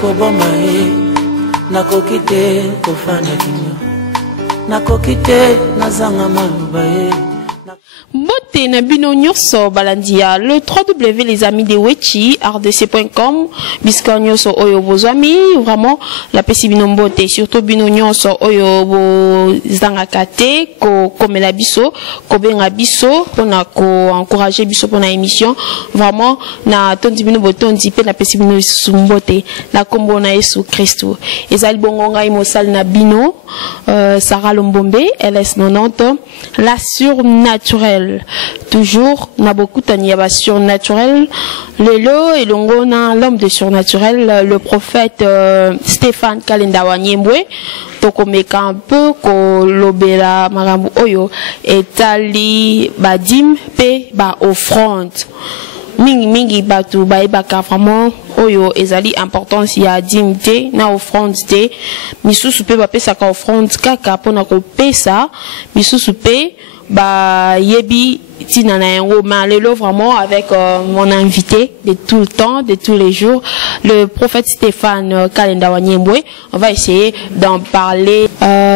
kobomae nakokite kofana kinyo nakokite nazanga malubae. Beauté na bino nyonso balandia le 3W les amis de Wechi rdc.com biska nyonso oyo bozwami vraiment la pesi bino mbote surtout bino nyonso oyo bozangaka te ko komela biso ko benga biso pona ko encourager biso pona émission vraiment na tondi bino botondi pe na pesi bino mbote na kombo na Yesu Kristo ezali bongo ngai mosali na bino Sarah Lombombe LS90 la surnaturelle. Toujours, na beaucoup de surnaturel. Lelo et longona, l'homme de surnaturel, le prophète Stéphane Kalendawa Nyembwe, tokomeka un peu ko lobela marambu oyo etali badim pe ba offrande. Mingi batu ba ebaka vraiment oyo ezali importance ya dimte na offrande te misusu pe ba pesa ka offrande kaka pona ko pesa misusu pe ba yebi tina na yango malelo vraiment avec mon invité de tout le temps, de tous les jours, le prophète Stéphane Kalendawa Nyembwe. On va essayer d'en parler.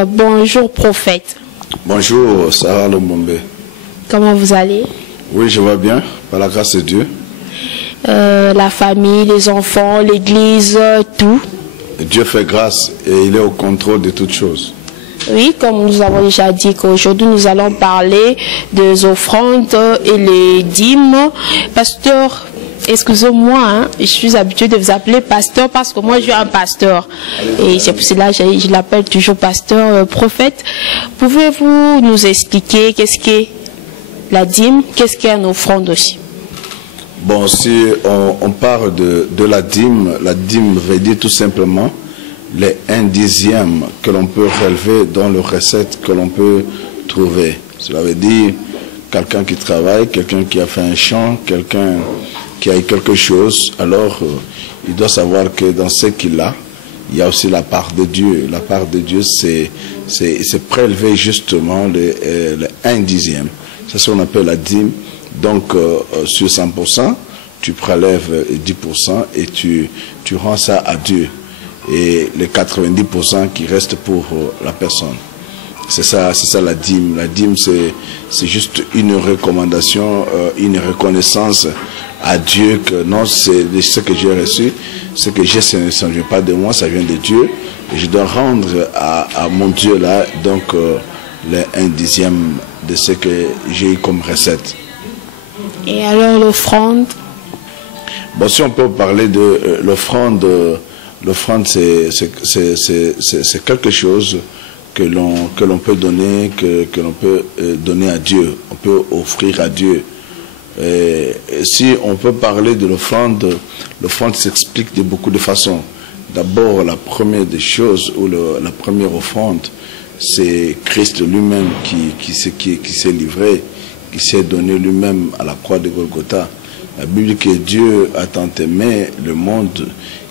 Bonjour prophète. Bonjour Sarah Lombombe. Comment vous allez? Oui, je vais bien, par la grâce de Dieu. La famille, les enfants, l'église, tout. Dieu fait grâce et il est au contrôle de toutes choses. Oui, comme nous avons déjà dit qu'aujourd'hui nous allons parler des offrandes et les dîmes. Pasteur, excusez-moi, hein, je suis habituée de vous appeler pasteur parce que moi je suis un pasteur. Et c'est pour cela que je l'appelle toujours pasteur, prophète. Pouvez-vous nous expliquer qu'est-ce qu'est la dîme, qu'est-ce qu'est une offrande aussi? Bon, si on parle de la dîme veut dire tout simplement les 1/10 que l'on peut relever dans les recettes que l'on peut trouver. Cela veut dire quelqu'un qui travaille, quelqu'un qui a fait un champ, quelqu'un qui a eu quelque chose, alors il doit savoir que dans ce qu'il a, il y a aussi la part de Dieu. La part de Dieu, c'est prélever justement le 1/10. C'est ce qu'on appelle la dîme. Donc sur 100%, tu prélèves 10% et tu rends ça à Dieu. Et les 90% qui restent pour la personne. C'est ça la dîme. La dîme, c'est juste une recommandation, une reconnaissance à Dieu que non, c'est ce que j'ai reçu, ce que j'ai, ça ne vient pas de moi, ça vient de Dieu. Et je dois rendre à mon Dieu là, donc le 1/10 de ce que j'ai eu comme recette. Et alors l'offrande? Bon, si on peut parler de l'offrande, l'offrande, c'est quelque chose que l'on peut donner, que l'on peut donner à Dieu. On peut offrir à Dieu. Et si on peut parler de l'offrande, l'offrande s'explique de beaucoup de façons. D'abord, la première des choses, ou la première offrande, c'est Christ lui-même qui s'est livré, qui s'est donné lui-même à la croix de Golgotha. La Bible dit que Dieu a tant aimé le monde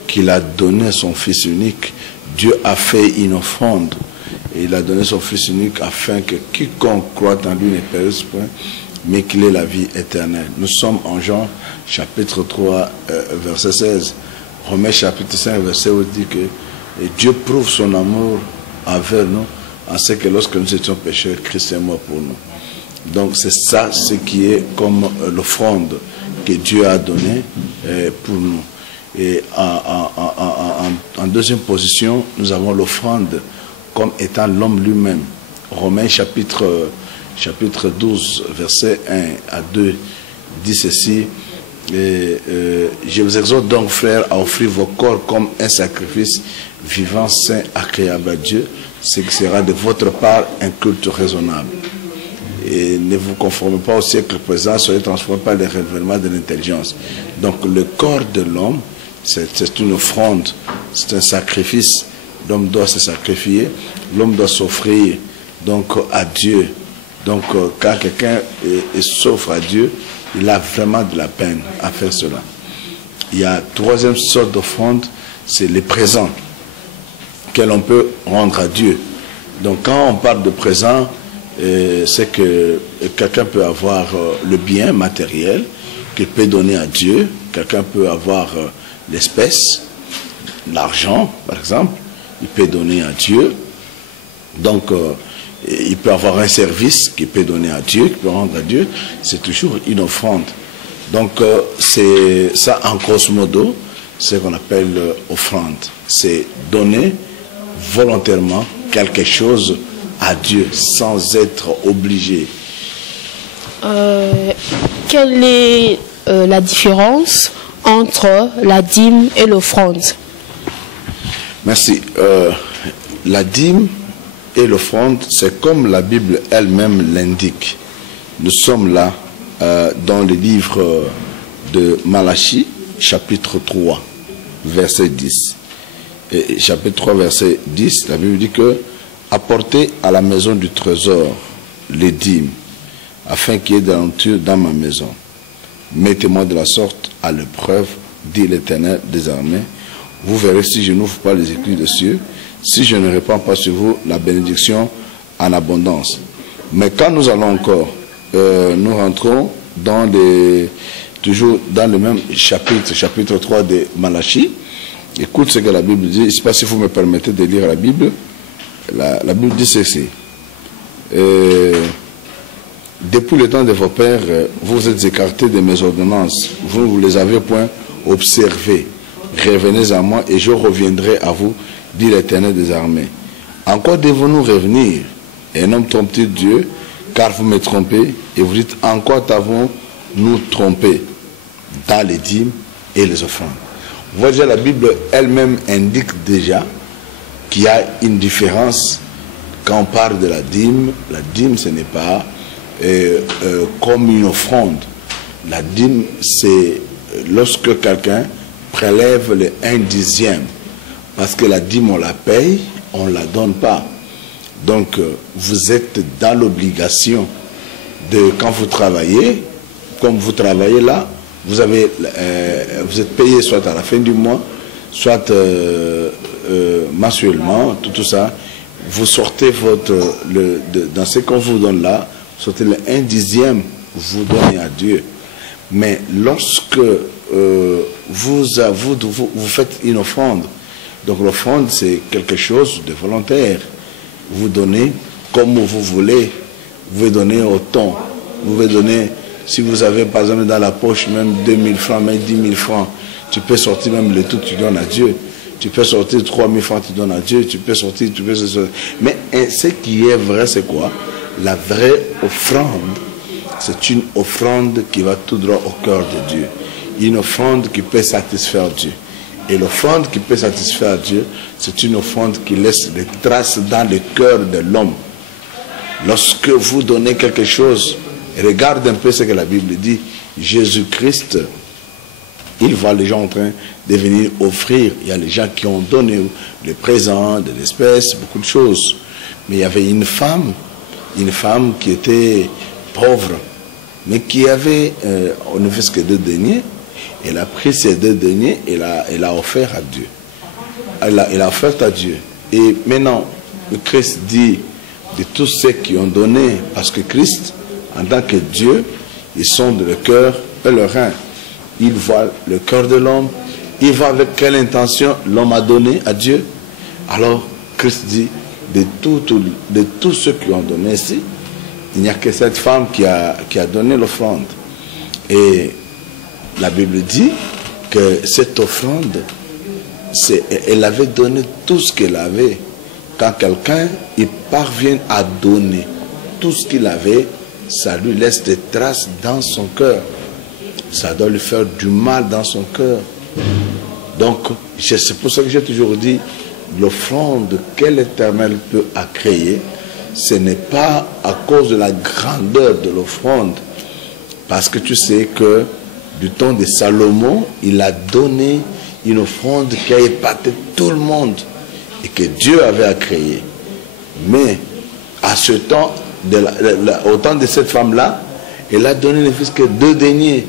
qu'il a donné son Fils unique. Dieu a fait une offrande et il a donné son Fils unique afin que quiconque croit en lui ne périsse point, mais qu'il ait la vie éternelle. Nous sommes en Jean chapitre 3 verset 16. Romains chapitre 5 verset 8 dit que Dieu prouve son amour envers nous en ce que lorsque nous étions pécheurs, Christ est mort pour nous. Donc c'est ça ce qui est comme l'offrande que Dieu a donnée pour nous. Et en deuxième position, nous avons l'offrande comme étant l'homme lui-même. Romains chapitre 12, verset 1 à 2 dit ceci. Je vous exhorte donc, frères, à offrir vos corps comme un sacrifice vivant, saint, agréable à Dieu, ce qui sera de votre part un culte raisonnable. Et ne vous conformez pas au siècle présent, soyez transformés par les renouvellement de l'intelligence. Donc le corps de l'homme, c'est une offrande, c'est un sacrifice. L'homme doit se sacrifier, l'homme doit s'offrir donc à Dieu. Donc quand quelqu'un s'offre à Dieu, il a vraiment de la peine à faire cela. Il y a troisième sorte d'offrande, c'est les présents que l'on peut rendre à Dieu. Donc quand on parle de présent, c'est que quelqu'un peut avoir le bien matériel qu'il peut donner à Dieu, quelqu'un peut avoir l'espèce, l'argent, par exemple, il peut donner à Dieu. Donc, il peut avoir un service qu'il peut donner à Dieu, qu'il peut rendre à Dieu. C'est toujours une offrande. Donc, c'est ça, en grosso modo, c'est ce qu'on appelle offrande. C'est donner volontairement quelque chose à Dieu sans être obligé. Quelle est la différence entre la dîme et l'offrande? Merci. La dîme et l'offrande, c'est comme la Bible elle-même l'indique. Nous sommes là dans le livre de Malachie, chapitre 3, verset 10. Et chapitre 3, verset 10, la Bible dit que « Apportez à la maison du trésor les dîmes, afin qu'il y ait de l'aventure dans ma maison. Mettez-moi de la sorte à l'épreuve, dit l'Éternel des armées. Vous verrez si je n'ouvre pas les écluses des cieux, si je ne répands pas sur vous la bénédiction en abondance. » Mais quand nous allons encore, nous rentrons dans toujours dans le même chapitre 3 de Malachie. Écoute ce que la Bible dit. Je ne sais pas si vous me permettez de lire la Bible. La Bible dit ceci. Depuis le temps de vos pères, vous vous êtes écartés de mes ordonnances. Vous ne les avez point observées. Revenez à moi et je reviendrai à vous, dit l'Éternel des armées. Encore devons-nous revenir? Et un homme trompe-t-il Dieu? Car vous me trompez et vous dites, encore t'avons-nous trompé dans les dîmes et les offrandes. Vous voyez déjà, la Bible elle-même indique déjà qu'il y a une différence quand on parle de la dîme. La dîme, ce n'est pas comme une offrande. La dîme, c'est lorsque quelqu'un prélève le 1/10. Parce que la dîme, on la paye, on ne la donne pas. Donc, vous êtes dans l'obligation de, quand vous travaillez, comme vous travaillez là, vous êtes payé soit à la fin du mois, soit mensuellement, tout ça. Vous sortez dans ce qu'on vous donne là, vous sortez le 1/10, vous donnez à Dieu. Mais lorsque vous faites une offrande, donc l'offrande c'est quelque chose de volontaire. Vous donnez comme vous voulez. Vous pouvez donner autant. Vous pouvez donner, si vous avez par exemple dans la poche même 2000 francs, même 10 000 francs, tu peux sortir même le tout, tu donnes à Dieu. Tu peux sortir 3000 francs, tu donnes à Dieu. Tu peux sortir. Mais ce qui est vrai, c'est quoi? La vraie offrande, c'est une offrande qui va tout droit au cœur de Dieu. Une offrande qui peut satisfaire Dieu. Et l'offrande qui peut satisfaire Dieu, c'est une offrande qui laisse des traces dans le cœur de l'homme. Lorsque vous donnez quelque chose, regarde un peu ce que la Bible dit. Jésus-Christ, il voit les gens en train de venir offrir. Il y a les gens qui ont donné les présents, de l'espèce, beaucoup de choses. Mais il y avait une femme qui était pauvre, mais qui avait, on ne fait que 2 deniers. Elle a pris ces 2 deniers et elle a offert à Dieu. Elle a offert à Dieu. Et maintenant, le Christ dit de tous ceux qui ont donné, parce que Christ, en tant que Dieu, il sonde le cœur et le rein. Il voit le cœur de l'homme. Il voit avec quelle intention l'homme a donné à Dieu. Alors, Christ dit, de tous ceux qui ont donné ici, il n'y a que cette femme qui a donné l'offrande. Et la Bible dit que cette offrande, elle avait donné tout ce qu'elle avait. Quand quelqu'un parvient à donner tout ce qu'il avait, ça lui laisse des traces dans son cœur. Ça doit lui faire du mal dans son cœur. Donc, c'est pour ça que j'ai toujours dit, l'offrande que l'Éternel peut créer, ce n'est pas à cause de la grandeur de l'offrande. Parce que tu sais que du temps de Salomon, il a donné une offrande qui a épaté tout le monde et que Dieu avait à créer. Mais à ce temps, au temps de cette femme-là, elle a donné ne fût-ce que 2 deniers.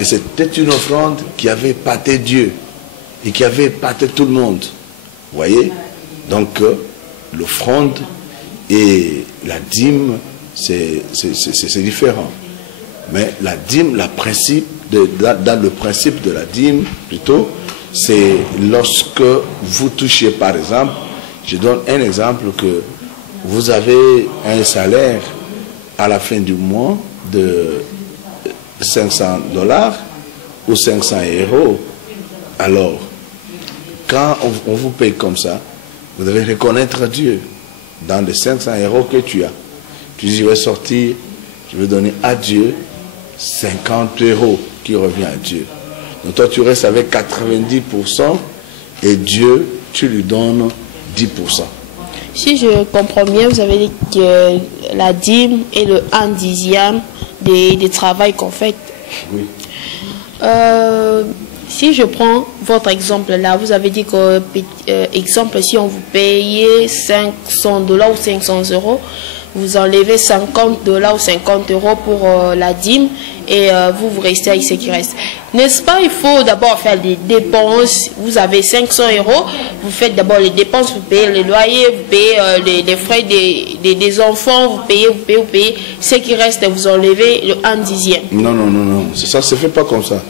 Et c'était une offrande qui avait épaté Dieu et qui avait épaté tout le monde. Vous voyez? Donc, l'offrande et la dîme, c'est différent. Mais la dîme, dans le principe de la dîme, plutôt, C'est lorsque vous touchez, par exemple, je donne un exemple, que vous avez un salaire à la fin du mois de $500 ou 500 €. Alors, quand on vous paye comme ça, vous devez reconnaître Dieu dans les 500 € que tu as. Tu dis, je vais sortir, je vais donner à Dieu 50 € qui revient à Dieu. Donc toi, tu restes avec 90% et Dieu, tu lui donnes 10%. Si je comprends bien, vous avez dit que la dîme est le 1/10 des travaux qu'on fait. Oui. Si je prends votre exemple là, vous avez dit que, exemple, si on vous payait $500 ou 500 €, vous enlevez $50 ou 50 € pour la dîme et vous restez avec ce qui reste. N'est-ce pas, il faut d'abord faire des dépenses. Vous avez 500 €, vous faites d'abord les dépenses, vous payez les loyers, vous payez les frais des enfants, vous payez. Ce qui reste, vous enlevez le 1/10. Non, non, non, non. Ça ne se fait pas comme ça.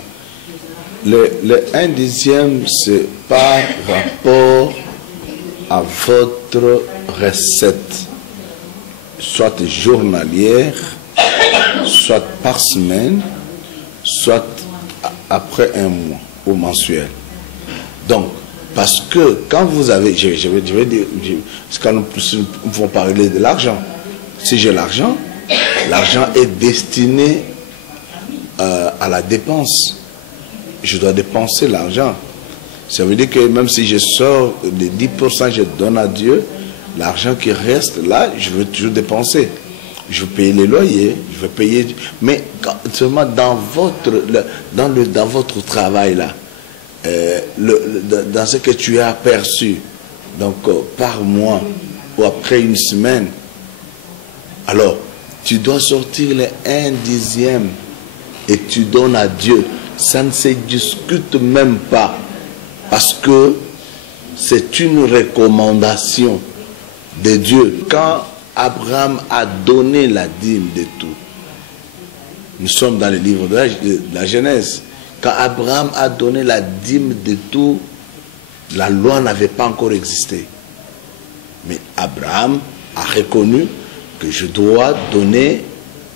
Le 1/10, c'est par rapport à votre recette, soit journalière, soit par semaine, soit après un mois ou mensuel. Donc, parce que quand vous avez, je vais dire, quand nous pouvons parler de l'argent, si j'ai l'argent, l'argent est destiné à la dépense. Je dois dépenser l'argent. Ça veut dire que même si je sors les 10%, je donne à Dieu, l'argent qui reste là, je veux toujours dépenser. Je veux payer les loyers, je veux payer... Mais seulement dans votre travail là, dans ce que tu as perçu, donc par mois ou après une semaine, alors tu dois sortir les 1/10 et tu donnes à Dieu. Ça ne se discute même pas, parce que c'est une recommandation de Dieu. Quand Abraham a donné la dîme de tout, nous sommes dans le livre de la Genèse, quand Abraham a donné la dîme de tout, la loi n'avait pas encore existé. Mais Abraham a reconnu que je dois donner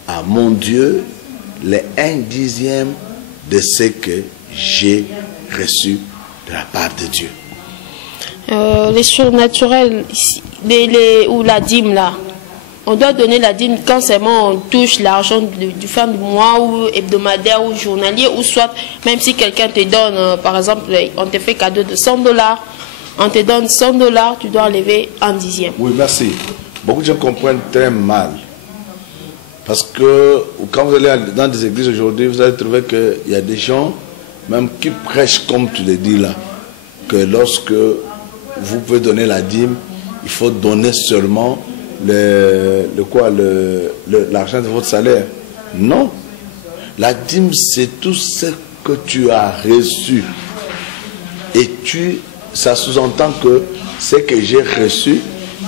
à mon Dieu les 1/10 de ce que j'ai reçu de la part de Dieu. Les surnaturels, ou la dîme là, on doit donner la dîme quand seulement on touche l'argent du fin du mois ou hebdomadaire ou journalier, ou soit même si quelqu'un te donne, par exemple, on te fait cadeau de $100, on te donne $100, tu dois enlever 1/10. Oui, merci. Beaucoup de gens comprennent très mal. Parce que quand vous allez dans des églises aujourd'hui, vous allez trouver qu'il y a des gens, même qui prêchent comme tu le dis là, que lorsque vous pouvez donner la dîme, il faut donner seulement l'argent de votre salaire. Non. La dîme, c'est tout ce que tu as reçu. Et ça sous-entend que ce que j'ai reçu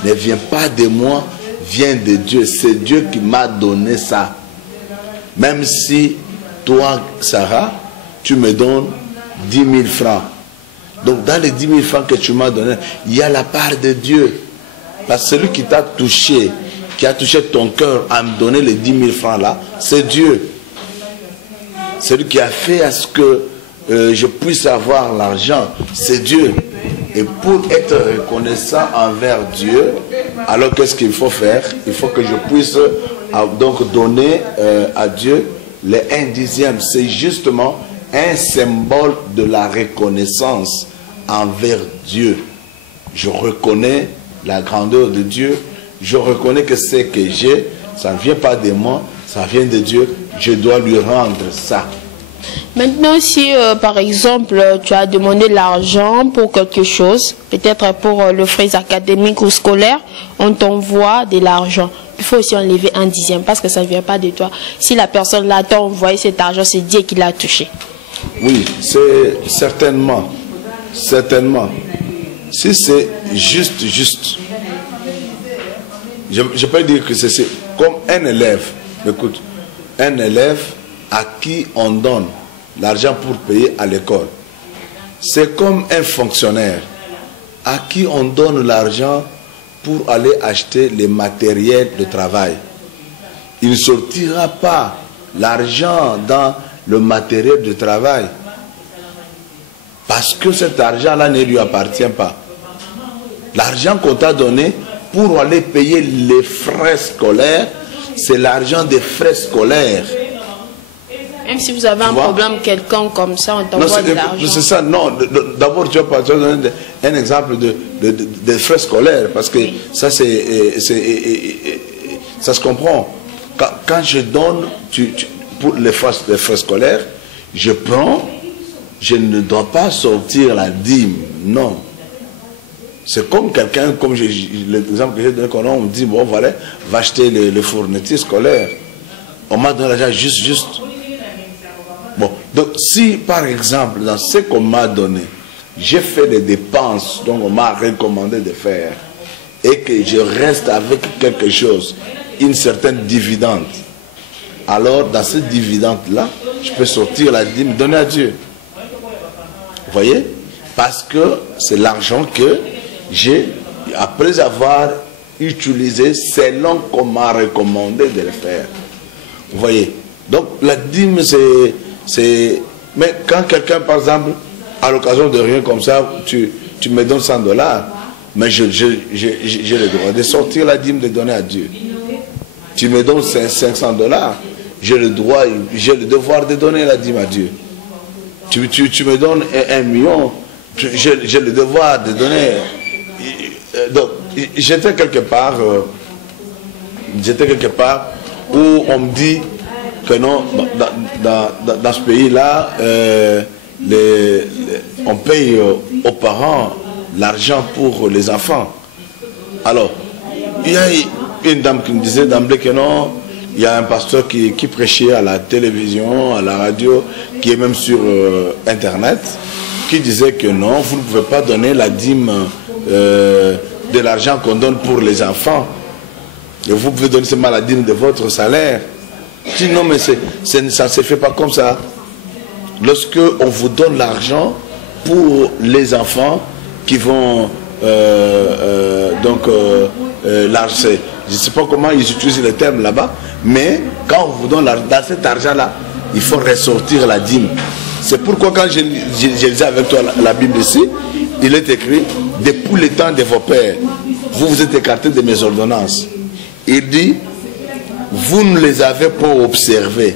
ne vient pas de moi, vient de Dieu. C'est Dieu qui m'a donné ça. Même si toi, Sarah, tu me donnes 10 000 francs. Donc dans les 10 000 francs que tu m'as donné, il y a la part de Dieu. Parce que celui qui t'a touché, qui a touché ton cœur à me donner les 10 000 francs là, c'est Dieu. Celui qui a fait à ce que je puisse avoir l'argent, c'est Dieu. Et pour être reconnaissant envers Dieu, alors qu'est-ce qu'il faut faire? Il faut que je puisse donc donner à Dieu les 1/10. C'est justement un symbole de la reconnaissance envers Dieu. Je reconnais la grandeur de Dieu. Je reconnais que ce que j'ai, ça ne vient pas de moi, ça vient de Dieu. Je dois lui rendre ça. Maintenant, si par exemple tu as demandé l'argent pour quelque chose, peut-être pour le frais académique ou scolaire, on t'envoie de l'argent. Il faut aussi enlever 1/10 parce que ça ne vient pas de toi. Si la personne là t'a envoyé cet argent, c'est Dieu qui l'a touché. Oui, c'est certainement. Certainement. Si c'est juste. Je peux dire que c'est comme un élève. Écoute, un élève à qui on donne l'argent pour payer à l'école. C'est comme un fonctionnaire à qui on donne l'argent pour aller acheter les matériels de travail. Il ne sortira pas l'argent dans le matériel de travail parce que cet argent-là ne lui appartient pas. L'argent qu'on t'a donné pour aller payer les frais scolaires, c'est l'argent des frais scolaires. Même si vous avez un problème quelconque comme ça, on t'envoie de l'argent. C'est ça, non. D'abord, tu vas donner un exemple de frais scolaires, parce que ça, ça se comprend. Quand je donne pour les frais scolaires, je prends, je ne dois pas sortir la dîme, non. C'est comme quelqu'un, comme l'exemple que j'ai donné, on me dit, bon, voilà, va acheter les fournitures scolaires. On m'a donné l'argent juste. Bon, donc si par exemple, dans ce qu'on m'a donné, j'ai fait des dépenses, donc on m'a recommandé de faire, et que je reste avec quelque chose, une certaine dividende, alors dans ce dividende-là, je peux sortir la dîme, donner à Dieu. Vous voyez? Parce que c'est l'argent que j'ai, après avoir utilisé selon qu'on m'a recommandé de le faire. Vous voyez? Donc la dîme, c'est... Mais quand quelqu'un, par exemple, à l'occasion de rien comme ça, tu me donnes $100, mais j'ai le droit de sortir la dîme, de donner à Dieu. Tu me donnes $500, j'ai le devoir de donner la dîme à Dieu. Tu me donnes 1 million, j'ai le devoir de donner. Donc, j'étais quelque part où on me dit que non, dans ce pays-là, on paye aux parents l'argent pour les enfants. Alors, il y a une dame qui me disait d'emblée que non, il y a un pasteur qui prêchait à la télévision, à la radio, qui est même sur Internet, qui disait que non, vous ne pouvez pas donner la dîme de l'argent qu'on donne pour les enfants. Et vous pouvez donner seulement la dîme de votre salaire. Je dis non, mais ça ne se fait pas comme ça. Lorsque on vous donne l'argent pour les enfants qui vont l'argent, je ne sais pas comment ils utilisent les termes là-bas, mais quand on vous donne dans cet argent-là, il faut ressortir la dîme. C'est pourquoi quand je lisais avec toi la Bible ici, il est écrit, depuis le temps de vos pères, vous vous êtes écartés de mes ordonnances. Il dit, vous ne les avez pas observés.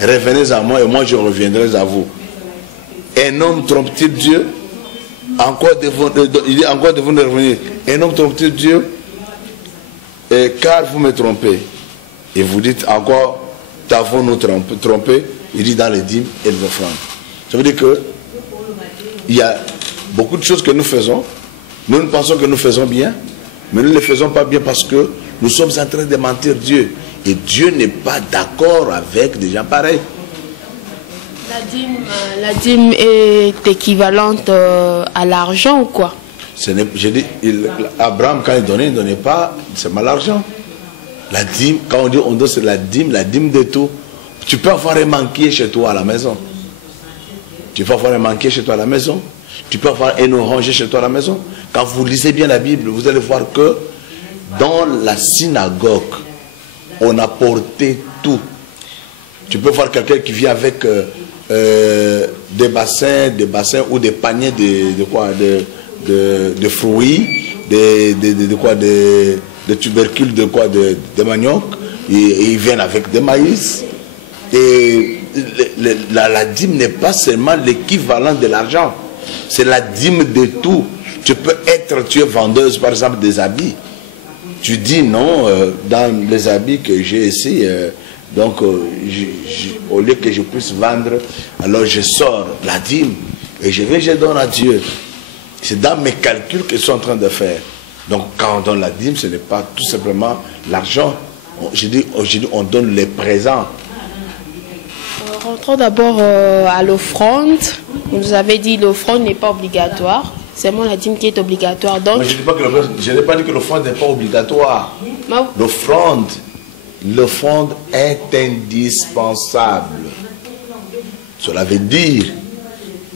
Revenez à moi et moi je reviendrai à vous. Un homme trompe-t-il Dieu? Il dit, encore devons nous revenir. Un homme trompe-t-il Dieu? Car vous me trompez. Et vous dites, encore t'avons-nous trompé? Il dit, dans les dîmes et les offrandes. Ça veut dire que il y a beaucoup de choses que nous faisons. Nous pensons que nous faisons bien, mais nous ne les faisons pas bien parce que nous sommes en train de mentir Dieu. Et Dieu n'est pas d'accord avec des gens pareils. La dîme est équivalente à l'argent ou quoi? J'ai dit, Abraham, quand il ne donnait pas seulement l'argent. La dîme, quand on dit on donne, c'est la dîme de tout. Tu peux avoir un manqué chez toi à la maison. Tu peux avoir un manqué chez toi à la maison. Tu peux avoir un orangé chez toi à la maison. Quand vous lisez bien la Bible, vous allez voir que dans la synagogue, on a porté tout. Tu peux voir quelqu'un qui vient avec des bassins ou des paniers de fruits, de tubercules, de manioc, et ils viennent avec des maïs. Et la dîme n'est pas seulement l'équivalent de l'argent, c'est la dîme de tout. Tu es vendeuse par exemple des habits. Tu dis non, dans les habits que j'ai ici, au lieu que je puisse vendre, alors je sors la dîme et je donne à Dieu. C'est dans mes calculs que je suis en train de faire. Donc quand on donne la dîme, ce n'est pas tout simplement l'argent. Je dis, on donne les présents. Rentrons d'abord à l'offrande. Vous nous avez dit que l'offrande n'est pas obligatoire. C'est moi la dîme qui est obligatoire. Donc... je n'ai pas dit que l'offrande n'est pas obligatoire. L'offrande est indispensable. Cela veut dire,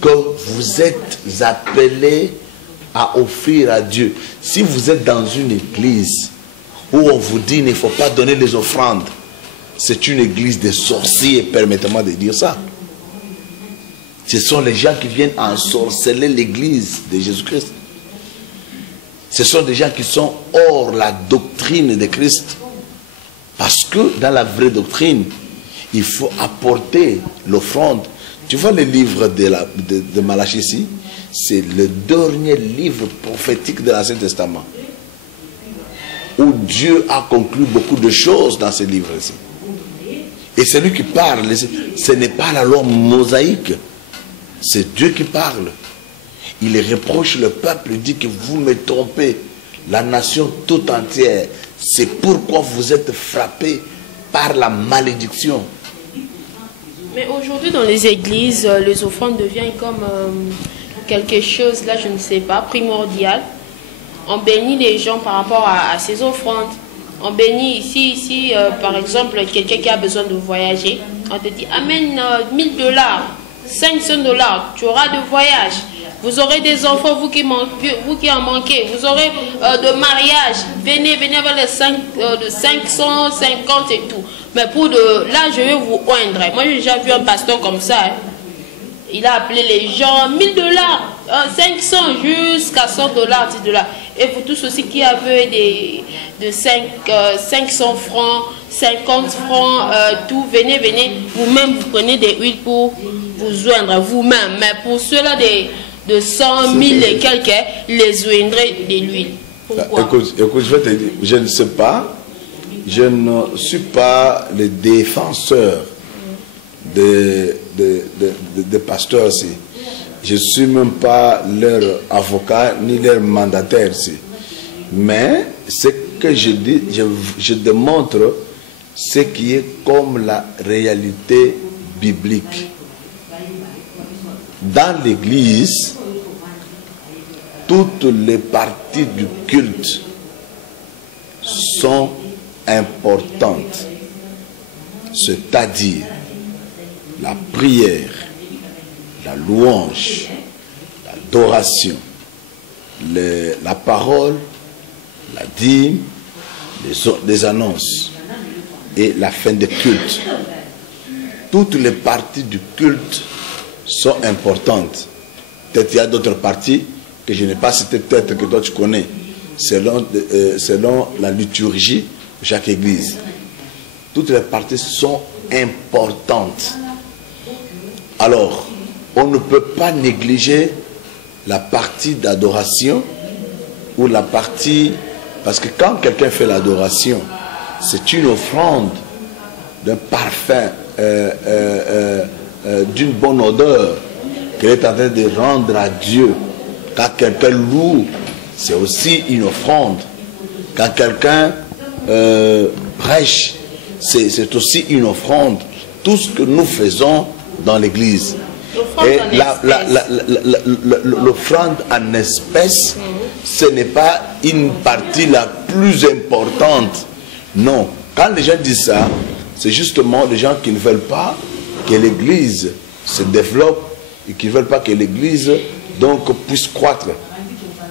que vous êtes appelés à offrir à Dieu. Si vous êtes dans une église où on vous dit qu'il ne faut pas donner les offrandes, c'est une église de sorciers, permettez-moi de dire ça. Ce sont les gens qui viennent ensorceler l'église de Jésus-Christ. Ce sont des gens qui sont hors la doctrine de Christ. Parce que dans la vraie doctrine, il faut apporter l'offrande. Tu vois le livre de Malachie ici, c'est le dernier livre prophétique de l'Ancien Testament, où Dieu a conclu beaucoup de choses dans ce livre-ci. Et c'est lui qui parle, ce n'est pas la loi mosaïque, c'est Dieu qui parle. Il reproche le peuple, il dit que vous me trompez, la nation toute entière. C'est pourquoi vous êtes frappés par la malédiction. Mais aujourd'hui dans les églises, les offrandes deviennent comme quelque chose, là je ne sais pas, primordial. On bénit les gens par rapport à ces offrandes. On bénit ici par exemple, quelqu'un qui a besoin de voyager. On te dit, amène $1000, $500, tu auras de voyage. Vous aurez des enfants, vous qui en manquez. Vous aurez de mariage. Venez avec les 550 et tout. Mais là, je vais vous oindre. Moi, j'ai déjà vu un pasteur comme ça. Hein. Il a appelé les gens $1000, 500 jusqu'à $100, $10. Et vous tous aussi qui avez de 500 francs, 50 francs, tout, venez. Vous-même, vous prenez des huiles pour vous oindre vous-même. Mais pour ceux-là de 100 000 et quelques, les oindrez de l'huile. Pourquoi? Écoute, je vais te dire, je ne sais pas, je ne suis pas le défenseur des pasteurs ici. Je ne suis même pas leur avocat ni leur mandataire ici. Mais ce que je dis, je démontre ce qui est comme la réalité biblique. Dans l'église, toutes les parties du culte sont importantes. C'est-à-dire la prière, la louange, l'adoration, la parole, la dîme, les annonces et la fin des cultes. Toutes les parties du culte sont importantes. Peut-être il y a d'autres parties que je n'ai pas citées, peut-être que toi tu connais, selon la liturgie de chaque église. Toutes les parties sont importantes. Alors, on ne peut pas négliger la partie d'adoration ou la partie... Parce que quand quelqu'un fait l'adoration, c'est une offrande d'un parfum, d'une bonne odeur qu'elle est en train de rendre à Dieu. Quand quelqu'un loue, c'est aussi une offrande. Quand quelqu'un prêche, c'est aussi une offrande. Tout ce que nous faisons dans l'église. Et l'offrande en espèces, ce n'est pas une partie la plus importante. Non. Quand les gens disent ça, c'est justement les gens qui ne veulent pas que l'église se développe et qui ne veulent pas que l'église donc puisse croître.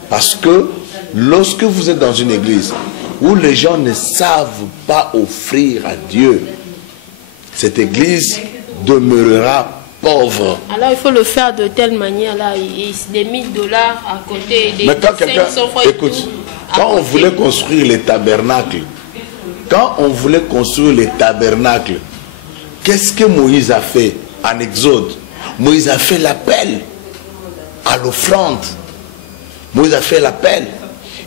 Parce que lorsque vous êtes dans une église où les gens ne savent pas offrir à Dieu, cette église demeurera pauvre. Alors il faut le faire de telle manière là, des $1000 à côté, des 500 francs. Écoute, quand on voulait construire les tabernacles, qu'est-ce que Moïse a fait en Exode? Moïse a fait l'appel à l'offrande. Moïse a fait l'appel.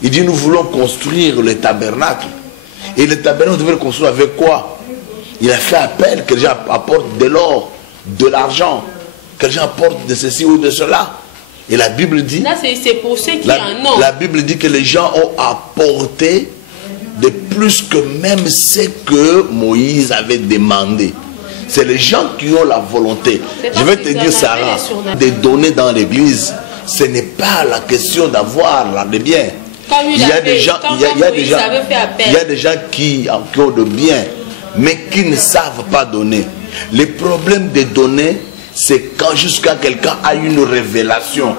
Il dit, nous voulons construire le tabernacle. Et le tabernacle, on devait le construire avec quoi? Il a fait appel que les gens apportent de l'or, de l'argent, que les gens apportent de ceci ou de cela. Et la Bible dit... Là, c'est pour ceux qui en ont. La Bible dit que les gens ont apporté de plus que même ce que Moïse avait demandé. C'est les gens qui ont la volonté. Je vais te dire, Sarah, de donner dans l'église, ce n'est pas la question d'avoir les biens. Il y a des gens qui ont de biens, mais qui ne savent pas donner. Le problème de donner, c'est quand jusqu'à quelqu'un a une révélation.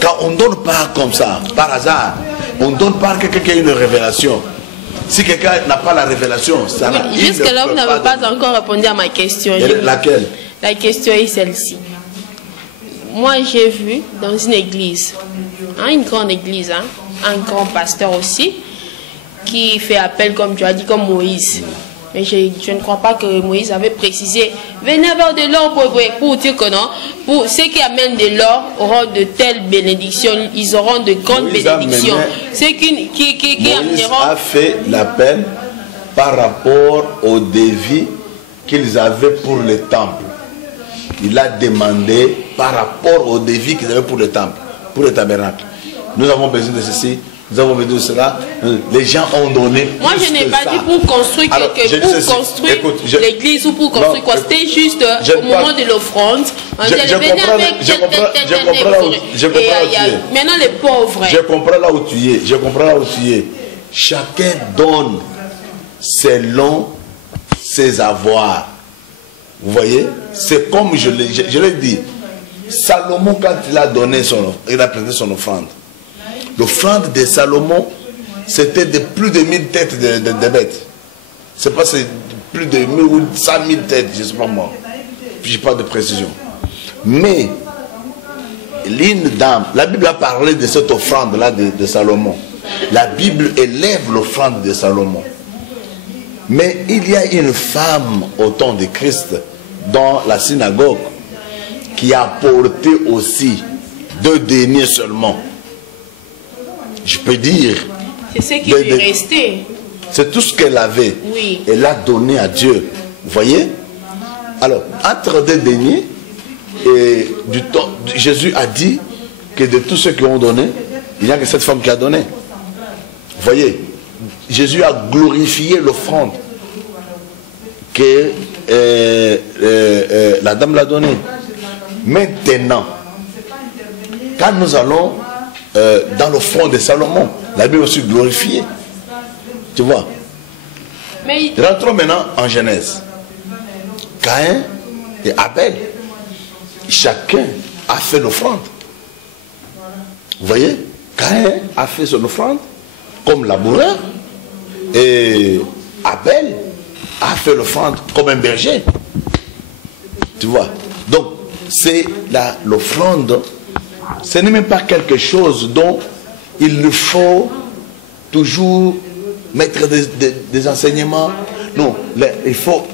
Quand on ne donne pas comme ça, par hasard, on ne donne pas à quelqu'un qui a une révélation. Si quelqu'un n'a pas la révélation, ça n'a oui, jusque-là, vous n'avez pas encore répondu à ma question. Laquelle? La question est celle-ci. Moi, j'ai vu dans une église, une grande église, un grand pasteur aussi, qui fait appel, comme tu as dit, comme Moïse. Mais je ne crois pas que Moïse avait précisé, venez avec de l'or pour dire que non, pour ceux qui amènent de l'or auront de telles bénédictions, ils auront de grandes bénédictions. Ceux qui Moïse amèneront... a fait l'appel par rapport au défi qu'ils avaient pour le temple. Il a demandé par rapport au défi qu'ils avaient pour le temple, pour le tabernacle. Nous avons besoin de ceci. Nous avons besoin de cela. Les gens ont donné. Moi, je n'ai pas dit pour construire l'église ou pour construire quoi. C'était juste au moment de l'offrande. On disait, venez avec maintenant les pauvres. Je comprends là où tu es. Je comprends là où tu es. Chacun donne selon ses avoirs. Vous voyez? C'est comme je l'ai dit. Salomon, quand il a donné il a présenté son offrande. L'offrande de Salomon, c'était de plus de 1000 têtes de bêtes. C'est pas plus de 1000 ou 100 000 têtes, je ne sais pas moi. Je n'ai pas de précision. Mais, l'une dame, la Bible a parlé de cette offrande-là de Salomon. La Bible élève l'offrande de Salomon. Mais il y a une femme au temps de Christ dans la synagogue qui a apporté aussi 2 deniers seulement. Je peux dire. C'est ce qui lui restait. C'est tout ce qu'elle avait. Oui. Elle a donné à Dieu. Vous voyez? Alors, entre 2 deniers, et Jésus a dit que de tous ceux qui ont donné, il n'y a que cette femme qui a donné. Vous voyez? Jésus a glorifié l'offrande que la dame l'a donnée. Maintenant, quand nous allons dans l'offrande de Salomon, la Bible aussi glorifiée. Tu vois? Mais... Rentrons maintenant en Genèse. Caïn et Abel, chacun a fait l'offrande. Vous voyez? Caïn a fait son offrande comme laboureur et Abel a fait l'offrande comme un berger. Tu vois? Donc, c'est l'offrande. Ce n'est même pas quelque chose dont il faut toujours mettre des enseignements. Non, il faut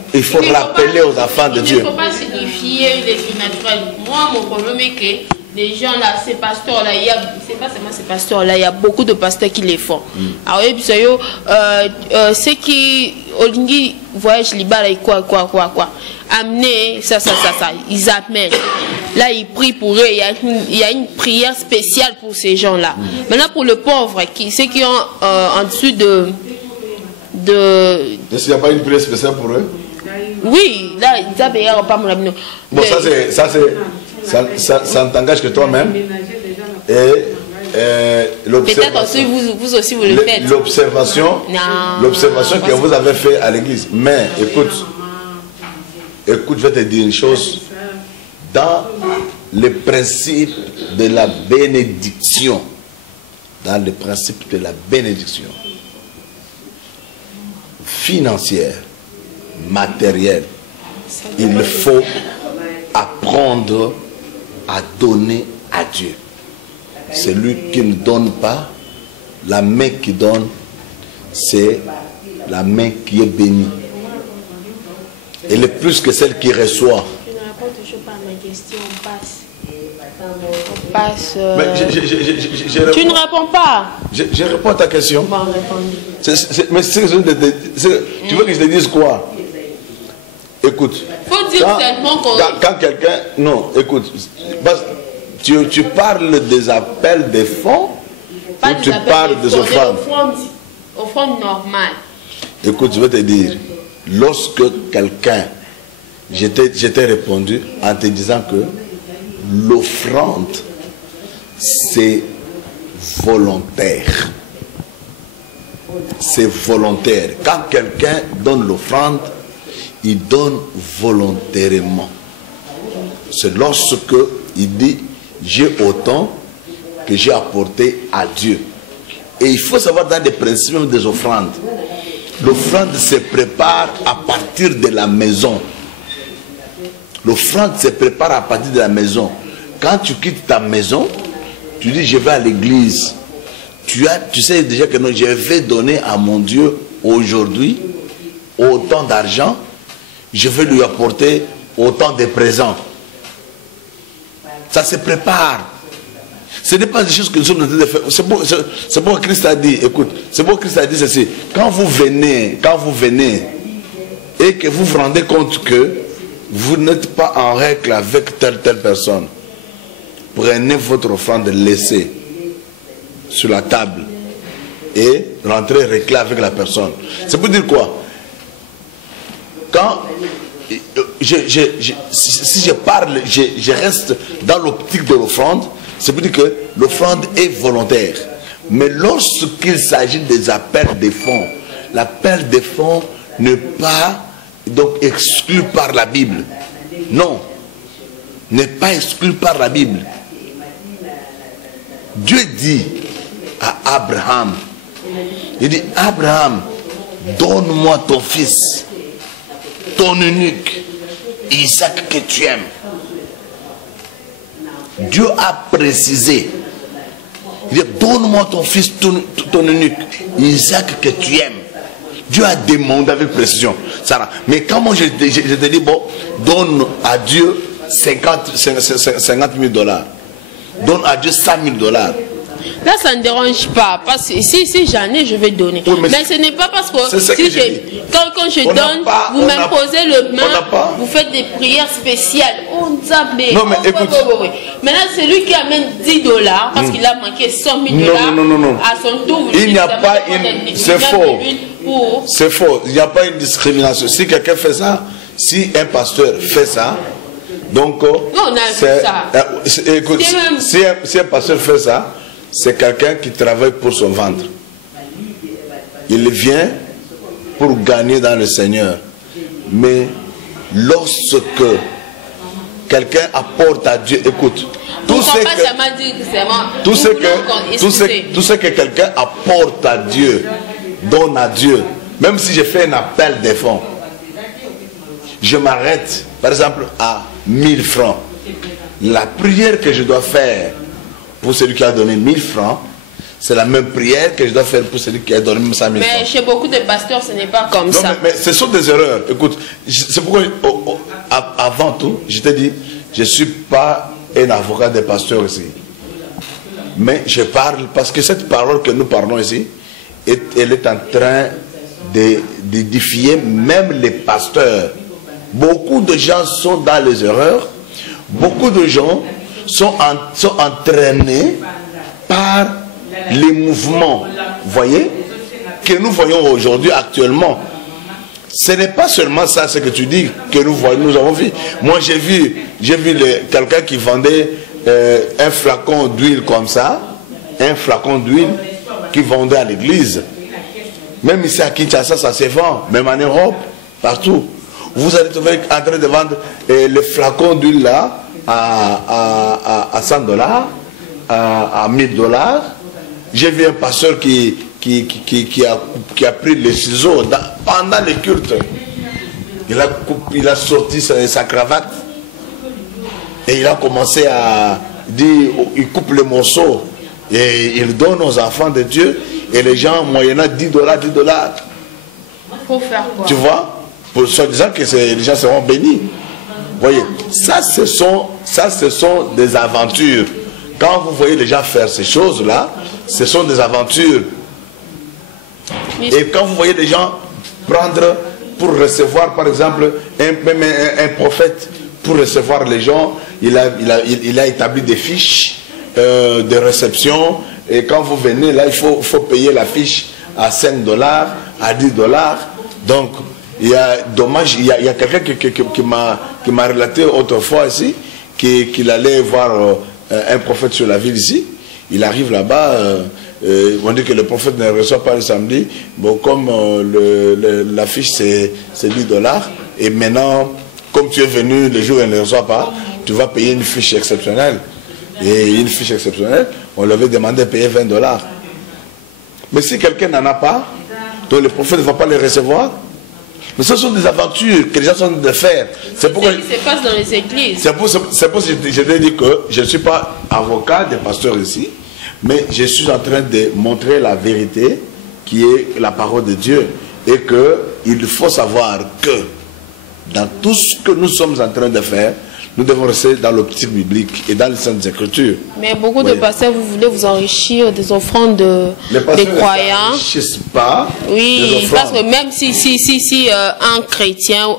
rappeler aux enfants de Dieu. Il ne faut pas signifier les surnaturels. Moi, mon problème est que les gens là, ces pasteurs là, c'est pas seulement ces pasteurs là, il y a beaucoup de pasteurs qui les font. Alors, ceux qui, Olingi, voyage libre, quoi. Amener ça, ils amènent. Là, ils prient pour eux. Il y a une prière spéciale pour ces gens-là. Maintenant, pour le pauvre, ceux qui ont en dessous de... Est-ce qu'il n'y a pas une prière spéciale pour eux? Oui, là, ils n'ont pas mon ami. Bon, ça ne t'engage que toi-même. Et peut-être aussi vous aussi vous le faites. L'observation que vous avez fait à l'église. Mais écoute, je vais te dire une chose. Dans le principe de la bénédiction, financière, matérielle, il faut apprendre à donner à Dieu. Celui qui ne donne pas, la main qui donne, c'est la main qui est bénie. Elle est plus que celle qui reçoit. Tu ne réponds toujours pas à ma question, on passe. Tu ne réponds pas. Je réponds à ta question. Bon, répondez. Mais tu veux que je te dise quoi? Écoute. Faut dire tellement qu'on... Quand quelqu'un... Non, écoute. Tu parles des appels des fonds ou tu parles des offrandes? Offrandes normales. Écoute, je vais te dire. Lorsque quelqu'un... Je t'ai répondu en te disant que l'offrande, c'est volontaire. C'est volontaire. Quand quelqu'un donne l'offrande, il donne volontairement. c'est lorsque il dit j'ai autant que j'ai apporté à Dieu. Et il faut savoir dans les principes même des offrandes, l'offrande se prépare à partir de la maison. L'offrande se prépare à partir de la maison. Quand tu quittes ta maison, tu dis je vais à l'église. Tu sais déjà que non, je vais donner à mon Dieu aujourd'hui autant d'argent, je vais lui apporter autant de présents. Ça se prépare. Ce n'est pas des choses que nous sommes en train de faire. C'est pourquoi Christ a dit, écoute, c'est pourquoi Christ a dit ceci. Quand vous venez et que vous vous rendez compte que vous n'êtes pas en règle avec telle personne, prenez votre offrande, laissez sur la table et rentrez régler avec la personne. C'est pour dire quoi? Quand si je parle, je reste dans l'optique de l'offrande, c'est pour dire que l'offrande est volontaire. Mais lorsqu'il s'agit des appels des fonds, l'appel des fonds n'est pas donc exclu par la Bible. Non, n'est pas exclu par la Bible. Dieu dit à Abraham, il dit Abraham, donne-moi ton fils, ton unique, Isaac que tu aimes. Dieu a précisé, il dit donne-moi ton fils, ton unique, Isaac que tu aimes. Dieu a demandé avec précision. Sarah. Mais quand moi je te dis, bon, donne à Dieu 50 000 dollars. Donne à Dieu 100 000 dollars. Là, ça ne dérange pas. Parce que si j'en ai, je vais donner. Oui, mais ce n'est pas parce que quand je donne, vous m'imposez le main, vous faites des prières spéciales. Non, mais écoute. Maintenant, c'est lui qui amène 10 dollars parce qu'il a manqué 100 000 dollars. Non. À son tour, il n'y a pas une. C'est faux. C'est faux. Il n'y a pas une discrimination. Si quelqu'un fait ça, si un pasteur fait ça, donc. Non, on a vu ça. Écoute, si un pasteur fait ça, c'est quelqu'un qui travaille pour son ventre. Il vient pour gagner dans le Seigneur. Mais lorsque quelqu'un apporte à Dieu, écoute, tout ce que quelqu'un apporte à Dieu, donne à Dieu, même si je fais un appel des fonds, je m'arrête par exemple à 1000 francs. La prière que je dois faire pour celui qui a donné 1000 francs, c'est la même prière que je dois faire pour celui qui a donné 100 000 francs. Mais chez beaucoup de pasteurs, ce n'est pas comme ça. Mais ce sont des erreurs. Écoute, c'est pourquoi, avant tout, je t'ai dit, je ne suis pas un avocat des pasteurs ici. Mais je parle, parce que cette parole que nous parlons ici, elle est en train d'édifier même les pasteurs. Beaucoup de gens sont dans les erreurs. Beaucoup de gens sont entraînés par les mouvements, voyez, que nous voyons aujourd'hui actuellement. Ce n'est pas seulement ça, ce que tu dis, que nous avons vu. Moi, j'ai vu quelqu'un qui vendait un flacon d'huile comme ça, un flacon d'huile qui vendait à l'église. Même ici à Kinshasa, ça se vend, même en Europe, partout. Vous allez trouver en train de vendre le flacon d'huile là à 100 dollars, à 1000 dollars. J'ai vu un pasteur qui a pris les ciseaux pendant les cultes. Il a sorti sa cravate et il a commencé à dire, il coupe les morceaux et il donne aux enfants de Dieu et les gens moyennant 10 dollars. Pour faire quoi? Tu vois? Pour soi-disant que les gens seront bénis. Voyez, ça ce sont des aventures. Quand vous voyez les gens faire ces choses-là, ce sont des aventures. Et quand vous voyez les gens prendre pour recevoir, par exemple, un prophète, pour recevoir les gens, il a établi des fiches de réception. Et quand vous venez, là, il faut payer la fiche à 5 dollars, à 10 dollars. Donc, il y a quelqu'un qui m'a relaté autrefois ici, qu'il allait voir un prophète sur la ville ici. Il arrive là-bas, on dit que le prophète ne reçoit pas le samedi. Bon, comme la fiche c'est 10 dollars, et maintenant, comme tu es venu le jour où il ne reçoit pas, tu vas payer une fiche exceptionnelle. Et une fiche exceptionnelle, on lui avait demandé de payer $20. Mais si quelqu'un n'en a pas, donc le prophète ne va pas les recevoir. Mais ce sont des aventures que les gens sont en train de faire. C'est ce qui se passe dans les églises. C'est pour ça que je t'ai dit que je ne suis pas avocat des pasteurs ici, mais je suis en train de montrer la vérité qui est la parole de Dieu. Et qu'il faut savoir que dans tout ce que nous sommes en train de faire, nous devons rester dans l'optique biblique et dans les Saintes Écritures. Mais beaucoup de pasteurs, vous voulez vous enrichir des offrandes des croyants. Ne s'enrichissent pas. Oui, parce que même si un chrétien,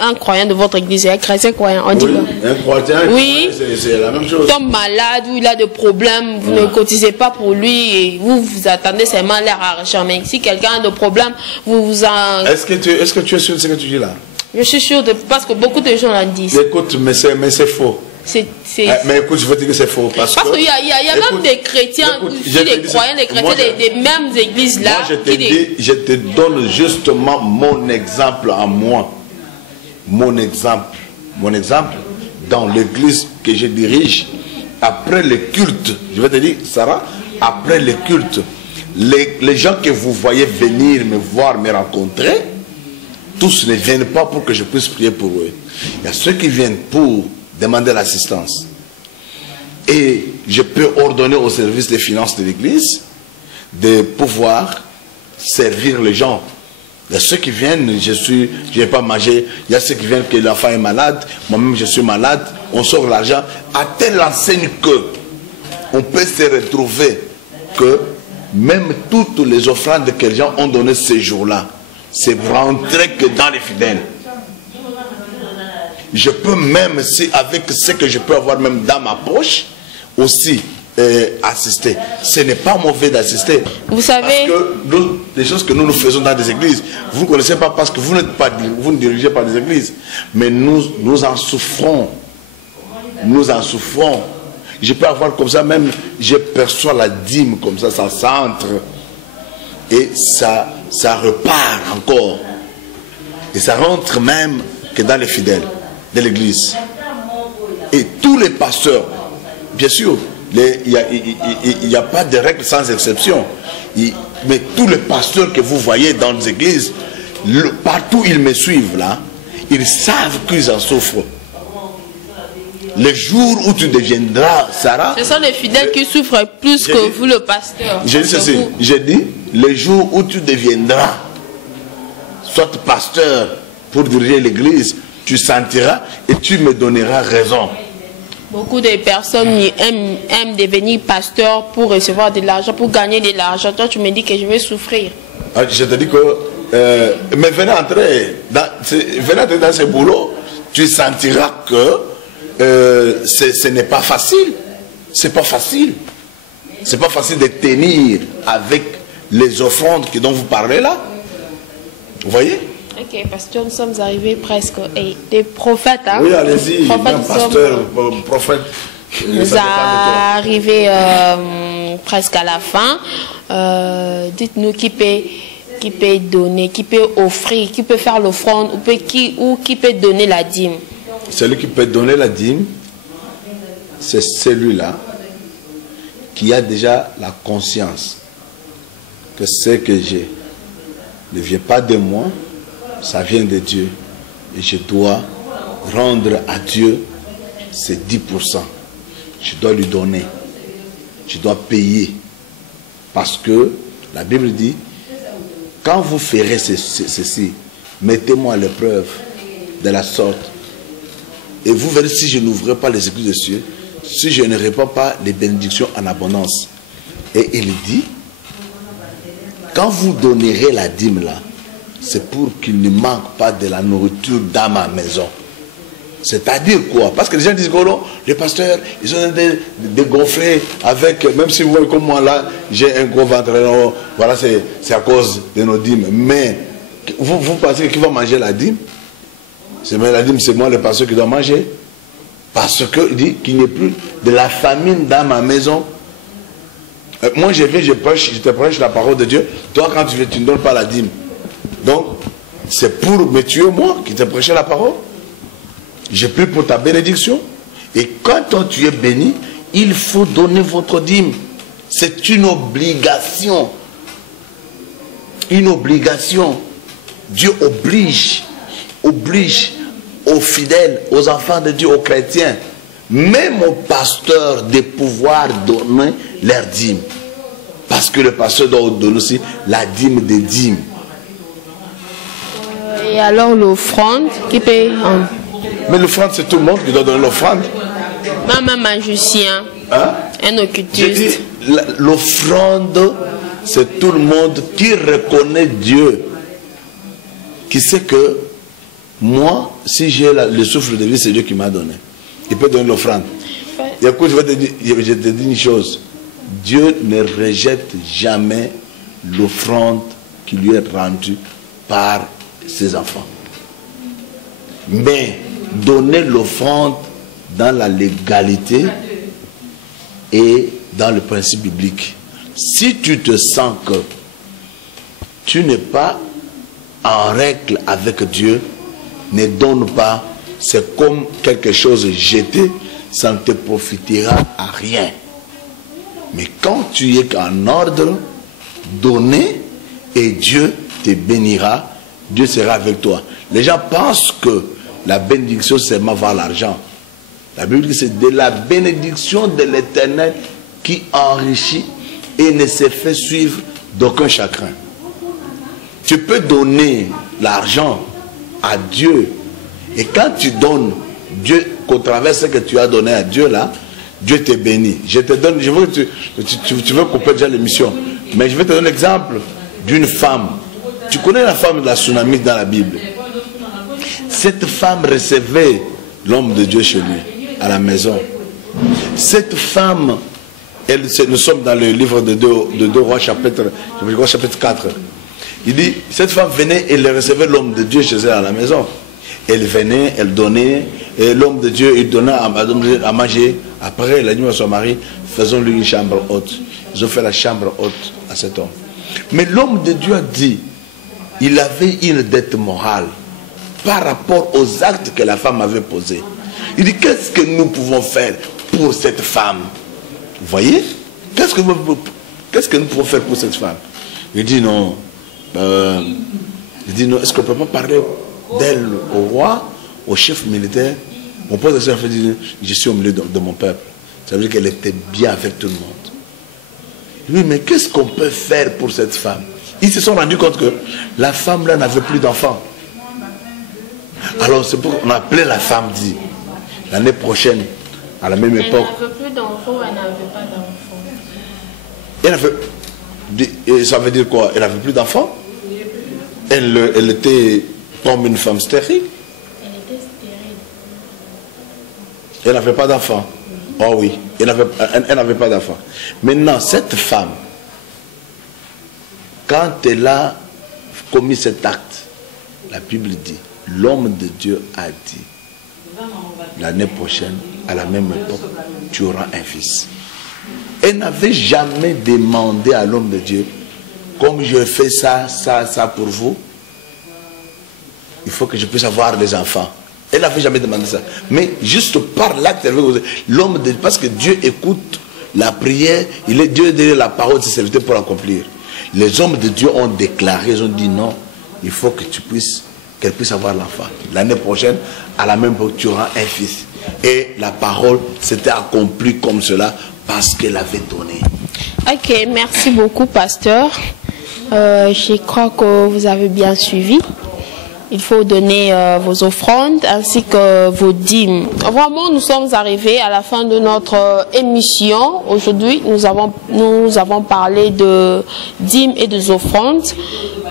un croyant de votre église, un chrétien croyant, on dit un croyant, oui, c'est la même chose. Tombe malade ou il a des problèmes, vous ne cotisez pas pour lui et vous attendez seulement l'air argent. Mais si quelqu'un a des problèmes, vous vous en... Est-ce que tu es sûr de ce que tu dis là? Je suis sûr parce que beaucoup de gens l'en disent. Écoute, mais c'est faux. Mais écoute, je veux dire que c'est faux. Parce qu'il y a même des chrétiens, des croyants, des chrétiens des mêmes églises là. Moi, je te donne justement mon exemple à moi. Mon exemple dans l'église que je dirige, après le culte, je vais te dire, Sarah, après le culte, les gens que vous voyez venir me voir, me rencontrer, tous ne viennent pas pour que je puisse prier pour eux. Il y a ceux qui viennent pour demander l'assistance. Et je peux ordonner au service des finances de l'église de pouvoir servir les gens. Il y a ceux qui viennent, je n'ai pas mangé. Il y a ceux qui viennent que l'enfant est malade. Moi-même, je suis malade. On sort l'argent à telle enseigne que on peut se retrouver que même toutes les offrandes que les gens ont données ces jours-là, c'est rentrer que dans les fidèles. Je peux même, si avec ce que je peux avoir même dans ma poche, aussi assister. Ce n'est pas mauvais d'assister. Vous savez, parce que les choses que nous faisons dans des églises, vous ne connaissez pas parce que vous ne dirigez pas des églises. Mais nous en souffrons. Nous en souffrons. Je peux avoir comme ça même, je perçois la dîme comme ça s'entre. Et ça repart encore. Et ça rentre même que dans les fidèles de l'église. Et tous les pasteurs, bien sûr, il n'y a pas de règle sans exception. Mais tous les pasteurs que vous voyez dans les églises, partout ils me suivent là, ils savent qu'ils en souffrent. Le jour où tu deviendras, Sarah... Ce sont les fidèles qui souffrent plus que vous, le pasteur. J'ai dit ceci, j'ai dit, le jour où tu deviendras, soit pasteur pour diriger l'église, tu sentiras et tu me donneras raison. Beaucoup de personnes aiment devenir pasteur pour recevoir de l'argent, pour gagner de l'argent. Toi, tu me dis que je vais souffrir. Je te dis que... mais venez entrer dans ce boulot, tu sentiras que ce n'est pas facile. C'est pas facile. C'est pas facile de tenir avec les offrandes dont vous parlez là. Vous voyez? Ok, pasteur, nous sommes arrivés presque. Et des prophètes, hein? Oui, allez-y, pasteur, prophète. Nous sommes arrivés presque à la fin. Dites-nous qui peut donner, qui peut offrir, qui peut faire l'offrande, ou qui peut donner la dîme. Celui qui peut donner la dîme, c'est celui-là qui a déjà la conscience que ce que j'ai ne vient pas de moi, ça vient de Dieu. Et je dois rendre à Dieu ces 10%. Je dois lui donner. Je dois payer. Parce que la Bible dit, quand vous ferez ceci, mettez-moi à l'épreuve de la sorte. Et vous verrez si je n'ouvrirai pas les écluses des cieux, si je ne répands pas les bénédictions en abondance. Et il dit, quand vous donnerez la dîme là, c'est pour qu'il ne manque pas de la nourriture dans ma maison. C'est-à-dire quoi? Parce que les gens disent que non, les pasteurs, ils sont de gonfler avec, même si vous voyez comme moi là, j'ai un gros ventre, non, voilà, c'est à cause de nos dîmes. Mais vous pensez qui va manger la dîme? C'est la dîme, c'est moi le pasteur qui doit manger. Parce qu'il dit qu'il n'y ait plus de la famine dans ma maison. Moi je viens, je te prêche la parole de Dieu. Toi quand tu viens, tu ne donnes pas la dîme. Donc, c'est pour me tuer moi qui te prêchais la parole. J'ai pris pour ta bénédiction. Et quand tu es béni, il faut donner votre dîme. C'est une obligation. Une obligation. Dieu oblige aux fidèles, aux enfants de Dieu, aux chrétiens, même aux pasteurs, de pouvoir donner leur dîme. Parce que le pasteur doit donner aussi la dîme des dîmes. Et alors l'offrande qui paye. Mais l'offrande, c'est tout le monde qui doit donner l'offrande. Même un magicien, un occultiste. L'offrande, c'est tout le monde qui reconnaît Dieu, qui sait que moi, si j'ai le souffle de vie, c'est Dieu qui m'a donné. Il peut donner l'offrande. Écoute, je te dis une chose. Dieu ne rejette jamais l'offrande qui lui est rendue par ses enfants. Mais donner l'offrande dans la légalité et dans le principe biblique. Si tu te sens que tu n'es pas en règle avec Dieu, ne donne pas. C'est comme quelque chose jeté, ça ne te profitera à rien. Mais quand tu es en ordre, donner, et Dieu te bénira, Dieu sera avec toi. Les gens pensent que la bénédiction, c'est seulement avoir l'argent. La Bible dit que c'est de la bénédiction de l'Éternel qui enrichit et ne se fait suivre d'aucun chagrin. Tu peux donner l'argent à Dieu. Et quand tu donnes, Dieu, qu'au travers de ce que tu as donné à Dieu là, Dieu te bénit. Je te donne, je veux que tu veux couper déjà l'émission, mais je vais te donner l'exemple d'une femme. Tu connais la femme de la tsunami dans la Bible. Cette femme recevait l'homme de Dieu chez lui, à la maison. Cette femme, nous sommes dans le livre de 2 Rois chapitre 4. Il dit, cette femme venait et elle recevait l'homme de Dieu chez elle à la maison. Elle venait, elle donnait, et l'homme de Dieu, il donnait à manger. Après, elle a dit à son mari, faisons-lui une chambre haute. Ils ont fait la chambre haute à cet homme. Mais l'homme de Dieu a dit, il avait une dette morale par rapport aux actes que la femme avait posés. Il dit, qu'est-ce que nous pouvons faire pour cette femme? Vous voyez? Qu'est-ce que nous pouvons faire pour cette femme? Il dit, non. Il dit, non, est-ce qu'on ne peut pas parler d'elle au roi, au chef militaire? On pose la question, il dit, je suis au milieu de mon peuple. Ça veut dire qu'elle était bien avec tout le monde. Oui, mais qu'est-ce qu'on peut faire pour cette femme? Ils se sont rendus compte que la femme là n'avait plus d'enfants. Alors c'est pour qu'on appelait la femme, dit, l'année prochaine, à la même époque. Elle n'avait plus d'enfants, elle n'avait pas d'enfants. Et ça veut dire quoi? Elle n'avait plus d'enfants? Elle était comme une femme stérile. Elle était stérile. Elle n'avait pas d'enfants. Oh oui, elle n'avait pas d'enfants. Maintenant, cette femme, quand elle a commis cet acte, la Bible dit, l'homme de Dieu a dit, l'année prochaine, à la même époque, tu auras un fils. Elle n'avait jamais demandé à l'homme de Dieu, comme je fais ça pour vous, il faut que je puisse avoir des enfants. Elle n'avait jamais demandé ça. Mais juste par l'acte, l'homme de Dieu, parce que Dieu écoute la prière, il est Dieu derrière la parole de ses serviteurs pour l'accomplir. Les hommes de Dieu ont déclaré, ils ont dit non, il faut que qu'elle puisse avoir l'enfant. L'année prochaine, à la même époque, tu auras un fils. Et la parole s'était accomplie comme cela parce qu'elle avait donné. Ok, merci beaucoup, pasteur. Je crois que vous avez bien suivi. Il faut donner vos offrandes ainsi que vos dîmes. Vraiment, nous sommes arrivés à la fin de notre émission. Aujourd'hui, nous avons parlé de dîmes et des offrandes.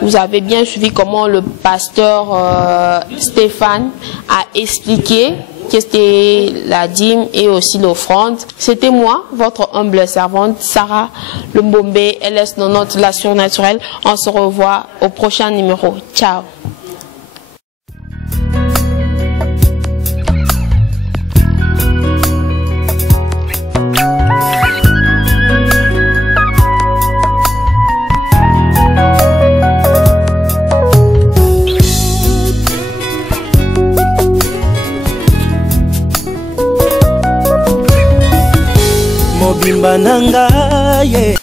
Vous avez bien suivi comment le pasteur Stéphane a expliqué que c'était la dîme et aussi l'offrande. C'était moi, votre humble servante, Sarah Lumbombe, LS dans notre relation naturelle. On se revoit au prochain numéro. Ciao. mobimba na ngai